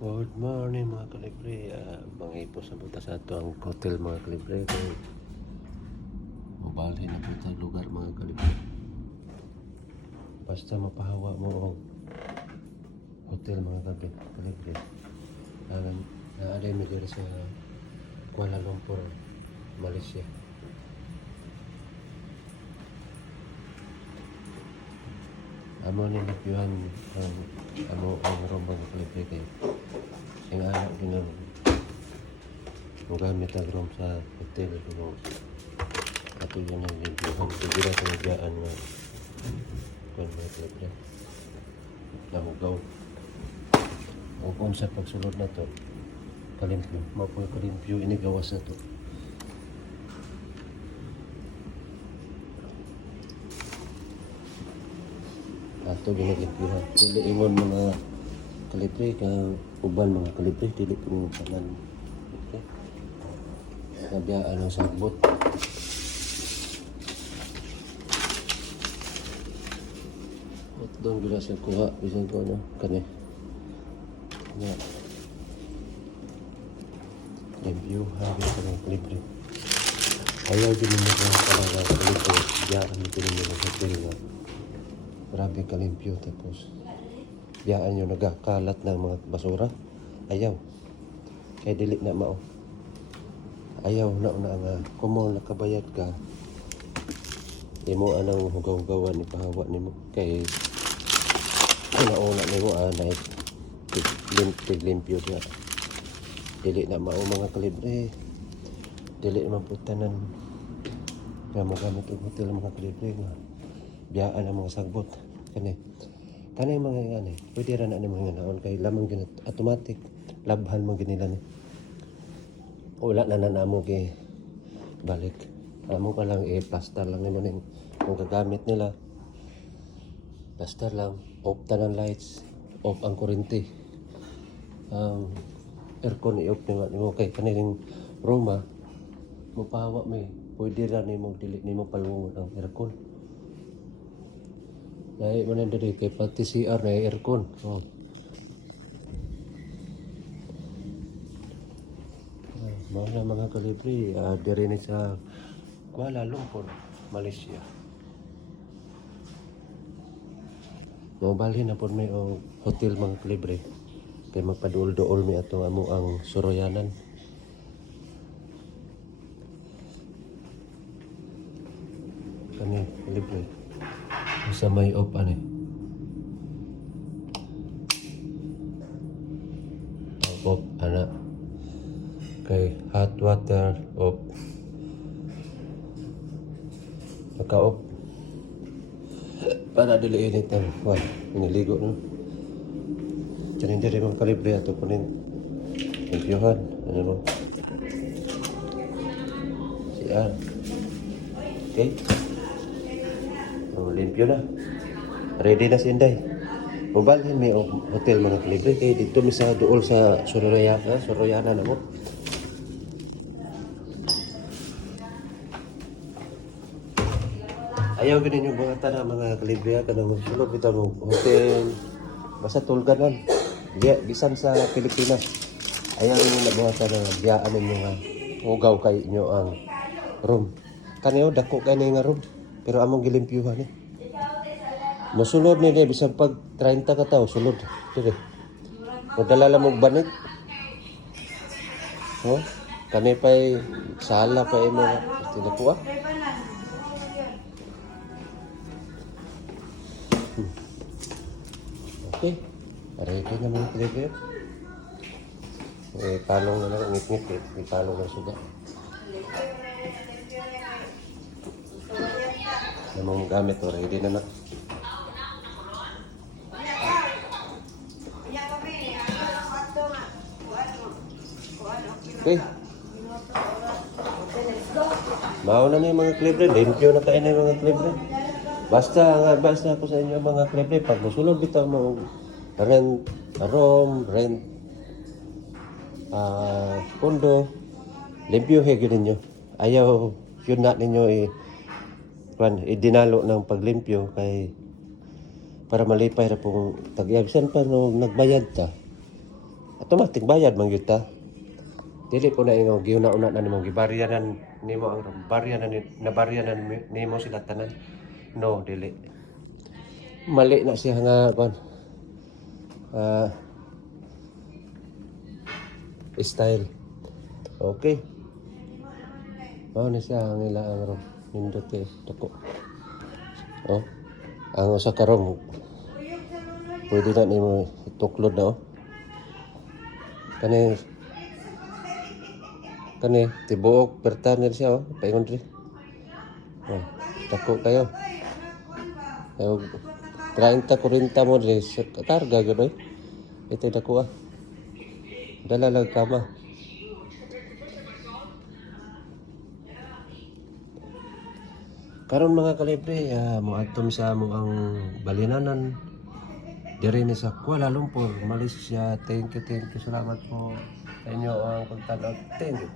Good morning mga kalibre. Mga ipos na punta sa ito ang hotel mga kalibre. Mabali na punta ang lugar mga kalibre. Basta mapahawa mo ang hotel mga kalibre. Naalay mo dito sa Kuala Lumpur, Malaysia. Amo ni napiuhan ang room mga kalibre kayo. Yung anak din ang magamit ang room sa hotel. Ato yun ang libuhan. Sige na sinagyaan nga kung mga kalibre. Namugaw. O kung sa pagsulod na to, kalimpyo. Mapoy kalimpyo, inigawas na to. Ato ginagimpihan. Pili ingon mga kalibre, kang uban mga kalibre, dili po mga panan. Okay. Nabiyaan ang sagbot. At doon gila siya kuha, bisan ko ano, kani. Nga. Review, habis ka ng kalibre. Ayaw din mo mga talaga kalibre. Biyaan mo din mo ng hotel nga. Grabe kalimpyo, tapos biyaan nyo nagkakalat ng mga basura. Ayaw. Kaya dili na mao. Ayaw na nga. Kung mo nakabayad ka, di mo anang hugaw-hugawan, ipahawa ni mo. Kaya nauna ni mo na tiglimpyo siya. Dili na mao mga kalibre. Dili na maputanan nga magamit ang hotel mga kalibre nga. Biyaan ang mga sagbot. Kanay mga yan pwede rin na mga naon kay lamang ganit automatic labhan mo ginila ni. Wala na namo kay balik. Amo pa lang plaster lang nimo ning kung gagamit nila. Plaster lang, off tanan lights, off ang kuryente. Aircon i-off nimo kay kanilang Roma mopahawa may pwede ra nimo dili nimo palungon ang aircon. Dahil mo na diri kay pati CR na aircon. Oh. Mga mga kalibre, diri ni sa Kuala Lumpur, Malaysia. Mabalhin na po may hotel mga kalibre. Kay magpaduol-duol mi ato amo ang Soroyanan. Kani kalibre. Sa may off off kay hot water off off para dili init ang iniligo no tiyan diri mga kalibre ato kunin limpyohan ano mo siya okay limpyo na. Ready na si Inday. Mabalhin may hotel mga kalibre. Kaya dito mi sa dool sa Soroyanan na mo. Ayaw ginin yung mga tanah mga kalibre. Kanang magsulog kita mo hotel. Basta tulganan. Bisan sa Pilipinas. Ayaw ginin na buhatan na biyaan ninyo nga. Ugaw kay inyo ang room. Kaniyo dako kani nga room. Pero among gilimpyuhan Masulod ni dia bisag pag 30 ka tao sulod. Dire. O dalala mo banit. Oh, kani pay sala pa mo sila po Okay. Ready na mga kalibre. Palong na lang ngit-ngit palong na suga. Namang gamit o ready na. Okay. Mauna na yung mga kalibre. Limpyo na kayo na yung mga kalibre. Basta ako sa inyo mga kalibre. Pag musulog dito mo rent room, rent kondo, limpyo higit ninyo. Ayaw yun na ninyo idinalo ng paglimpyo kay para malipay ra pong tag-ibisan pa no nagbayad ta. automatic bayad man gyud ta. Dili po na ingon giuna-una na nimo gibaryanan nimo ang baryanan na baryanan nimo sila tanan. No, dili. Mali na siya nga kon. Style. Okay. Mao ni siya ang ila ang ro. Nindot kay dako. Oh. Ang usa karon pwede na nimo ituklod na oh. Kani tibuok bertanil siya oh, paingon diri. Oh, dako kayo. Ayo 30-40 mo diri sa karga gud oy. Ito dako ah. Dala lang kama. Karon mga kalibre, moadto sa mo ang balinanan diri ni sa Kuala Lumpur, Malaysia. Thank you, salamat po sa inyo ang pagtanaw. Thank you.